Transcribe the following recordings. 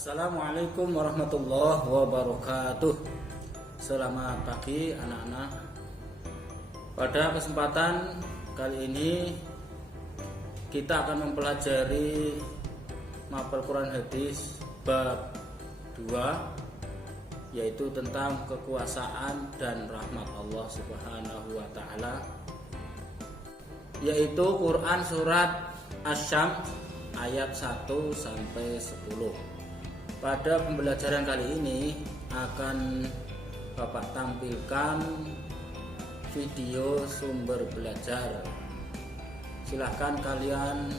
Assalamualaikum warahmatullahi wabarakatuh. Selamat pagi anak-anak. Pada kesempatan kali ini kita akan mempelajari mapel Quran Hadis bab 2, yaitu tentang kekuasaan dan rahmat Allah Subhanahu wa taala, yaitu Quran surat Asy-Syams ayat 1 sampai 10. Pada pembelajaran kali ini akan Bapak tampilkan video sumber belajar. Silahkan kalian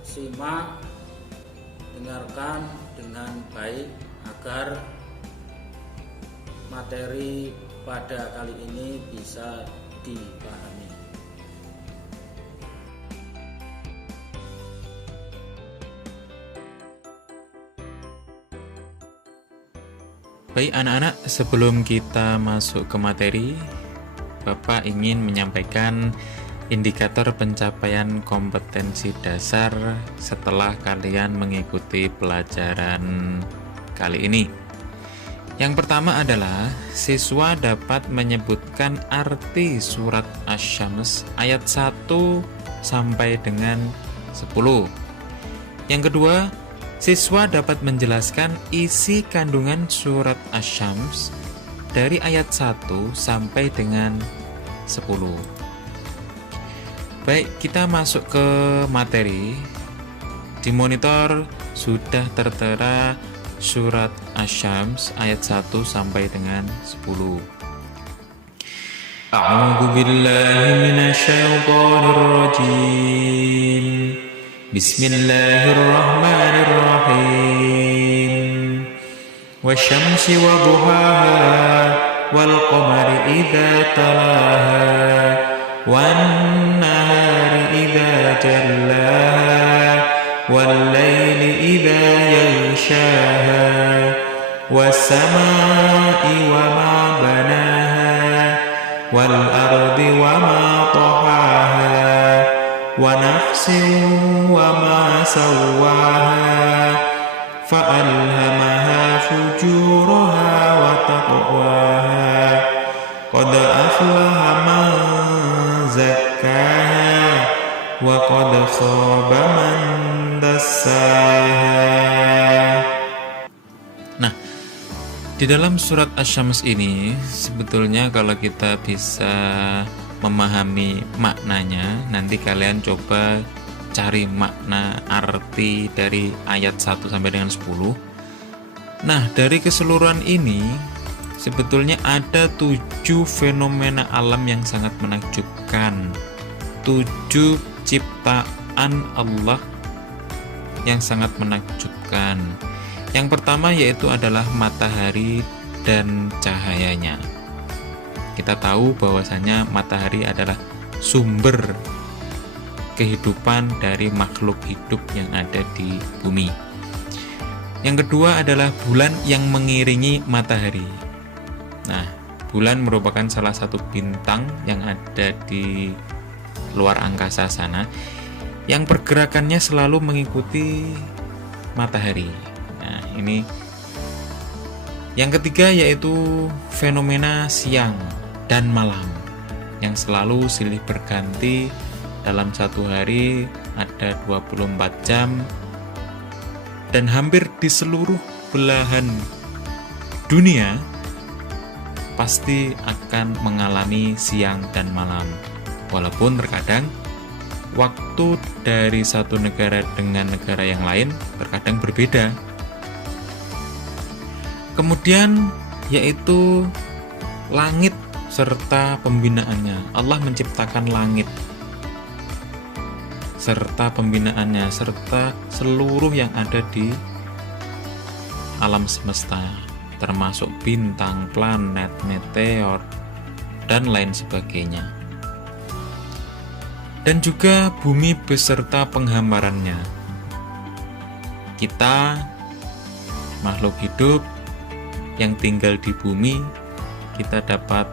simak, dengarkan dengan baik agar materi pada kali ini bisa dipahami. Baik anak-anak, sebelum kita masuk ke materi, Bapak ingin menyampaikan indikator pencapaian kompetensi dasar setelah kalian mengikuti pelajaran kali ini. Yang pertama adalah siswa dapat menyebutkan arti surat Asy-Syams ayat 1 sampai dengan 10. Yang kedua, siswa dapat menjelaskan isi kandungan surat Asy-Syams dari ayat 1 sampai dengan 10. Baik, kita masuk ke materi. Di monitor sudah tertera surat Asy-Syams ayat 1 sampai dengan 10. A'udzu billahi minasyaitonir rajim. Bismillahirrahmanirrahim. Wasyamsi wa duhaha wal qamari idza talaha wan nahari idza jallaha wal laili idza yaghshaha was samai wa ma banaha wal ardi wa ma tahaha wa nafsin wa ma sawwaha fa'alhamaha fujuraha wa taqwaha qad aflaha man zakkaha wa qad khaba man dassaha. Nah, di dalam surat Asy-Syams ini sebetulnya kalau kita bisa memahami maknanya, nanti kalian coba cari makna arti dari ayat 1 sampai dengan 10. Nah, dari keseluruhan ini sebetulnya ada 7 fenomena alam yang sangat menakjubkan, 7 ciptaan Allah yang sangat menakjubkan. Yang pertama yaitu adalah matahari dan cahayanya. Kita tahu bahwasanya matahari adalah sumber kehidupan dari makhluk hidup yang ada di bumi. Yang kedua adalah bulan yang mengiringi matahari. Nah, bulan merupakan salah satu bintang yang ada di luar angkasa sana, yang pergerakannya selalu mengikuti matahari. Nah, ini yang ketiga yaitu fenomena siang dan malam yang selalu silih berganti. Dalam satu hari ada 24 jam dan hampir di seluruh belahan dunia pasti akan mengalami siang dan malam, walaupun terkadang waktu dari satu negara dengan negara yang lain terkadang berbeda. Kemudian yaitu langit serta pembinaannya. Allah menciptakan langit serta pembinaannya, serta seluruh yang ada di alam semesta, termasuk bintang, planet, meteor, dan lain sebagainya. Dan juga bumi beserta penghambarannya. Kita, makhluk hidup yang tinggal di bumi, kita dapat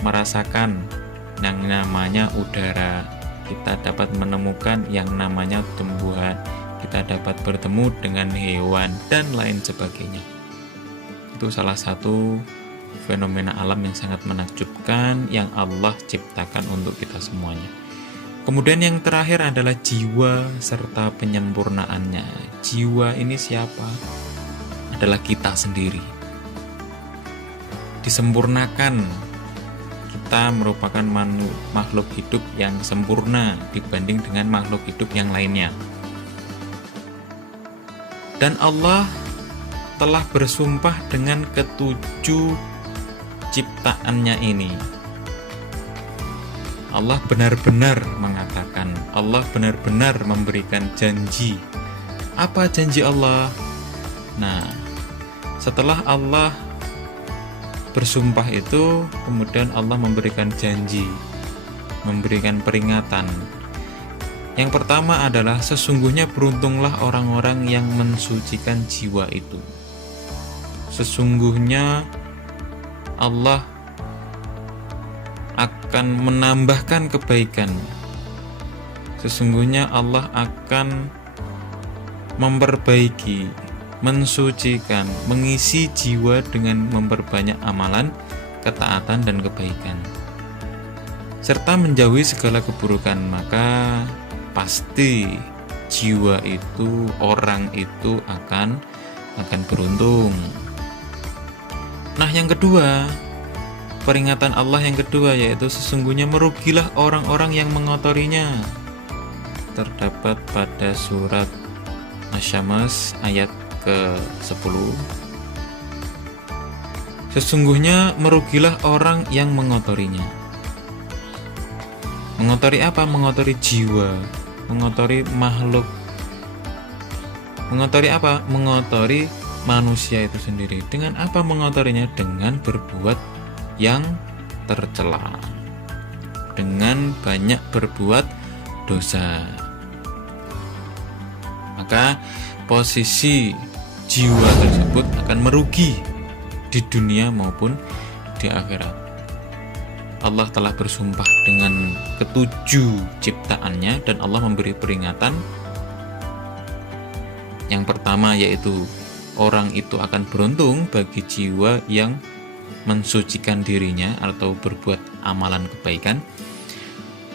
merasakan yang namanya udara, kita dapat menemukan yang namanya tumbuhan, kita dapat bertemu dengan hewan dan lain sebagainya. Itu salah satu fenomena alam yang sangat menakjubkan yang Allah ciptakan untuk kita semuanya. Kemudian yang terakhir adalah jiwa serta penyempurnaannya. Jiwa ini siapa? Adalah kita sendiri. Disempurnakan. Kita merupakan makhluk hidup yang sempurna dibanding dengan makhluk hidup yang lainnya. Dan Allah telah bersumpah dengan ketujuh ciptaannya ini. Allah benar-benar mengatakan, Allah benar-benar memberikan janji. Apa janji Allah? Nah, setelah Allah bersumpah itu, kemudian Allah memberikan janji, memberikan peringatan. Yang pertama adalah sesungguhnya beruntunglah orang-orang yang mensucikan jiwa itu. Sesungguhnya Allah akan menambahkan kebaikan. Sesungguhnya Allah akan memperbaiki, mensucikan, mengisi jiwa dengan memperbanyak amalan, ketaatan dan kebaikan, serta menjauhi segala keburukan. Maka pasti jiwa itu, orang itu akan beruntung. Nah, yang kedua, peringatan Allah yang kedua yaitu sesungguhnya merugilah orang-orang yang mengotorinya. Terdapat pada surat Asy-Syams ayat ke-10. Sesungguhnya merugilah orang yang mengotorinya. Mengotori apa? Mengotori jiwa, mengotori makhluk. Mengotori apa? Mengotori manusia itu sendiri. Dengan apa mengotorinya? Dengan berbuat yang tercela, dengan banyak berbuat dosa. Maka posisi jiwa tersebut akan merugi di dunia maupun di akhirat. Allah telah bersumpah dengan ketujuh ciptaannya dan Allah memberi peringatan. Yang pertama yaitu orang itu akan beruntung bagi jiwa yang mensucikan dirinya atau berbuat amalan kebaikan,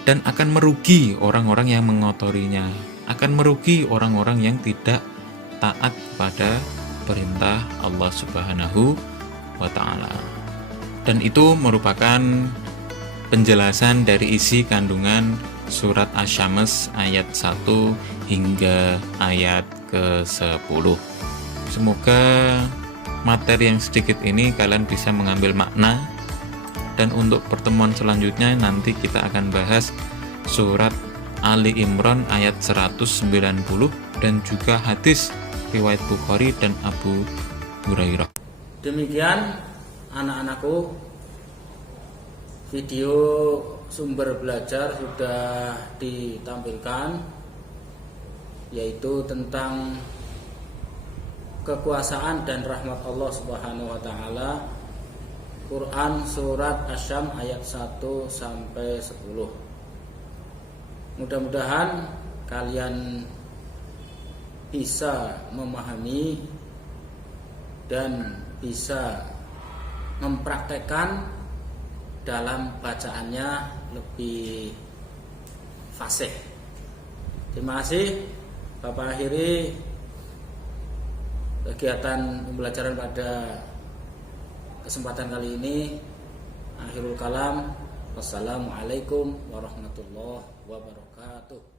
dan akan merugi orang-orang yang mengotorinya, akan merugi orang-orang yang tidak taat pada perintah Allah Subhanahu wa Ta'ala. Dan itu merupakan penjelasan dari isi kandungan surat Asy-Syams ayat 1 hingga ayat ke-10. Semoga materi yang sedikit ini kalian bisa mengambil makna, dan untuk pertemuan selanjutnya nanti kita akan bahas surat Ali Imran ayat 190 dan juga hadis riwayat Bukhari dan Abu Hurairah. Demikian anak-anakku, video sumber belajar sudah ditampilkan, yaitu tentang kekuasaan dan rahmat Allah Subhanahu wa Ta'ala, Quran surat Asy-Syams ayat 1 sampai 10. Mudah-mudahan kalian bisa memahami dan bisa mempraktekkan dalam bacaannya lebih fasih. Terima kasih. Bapak akhiri kegiatan pembelajaran pada kesempatan kali ini. Akhirul kalam. Wassalamualaikum warahmatullahi wabarakatuh.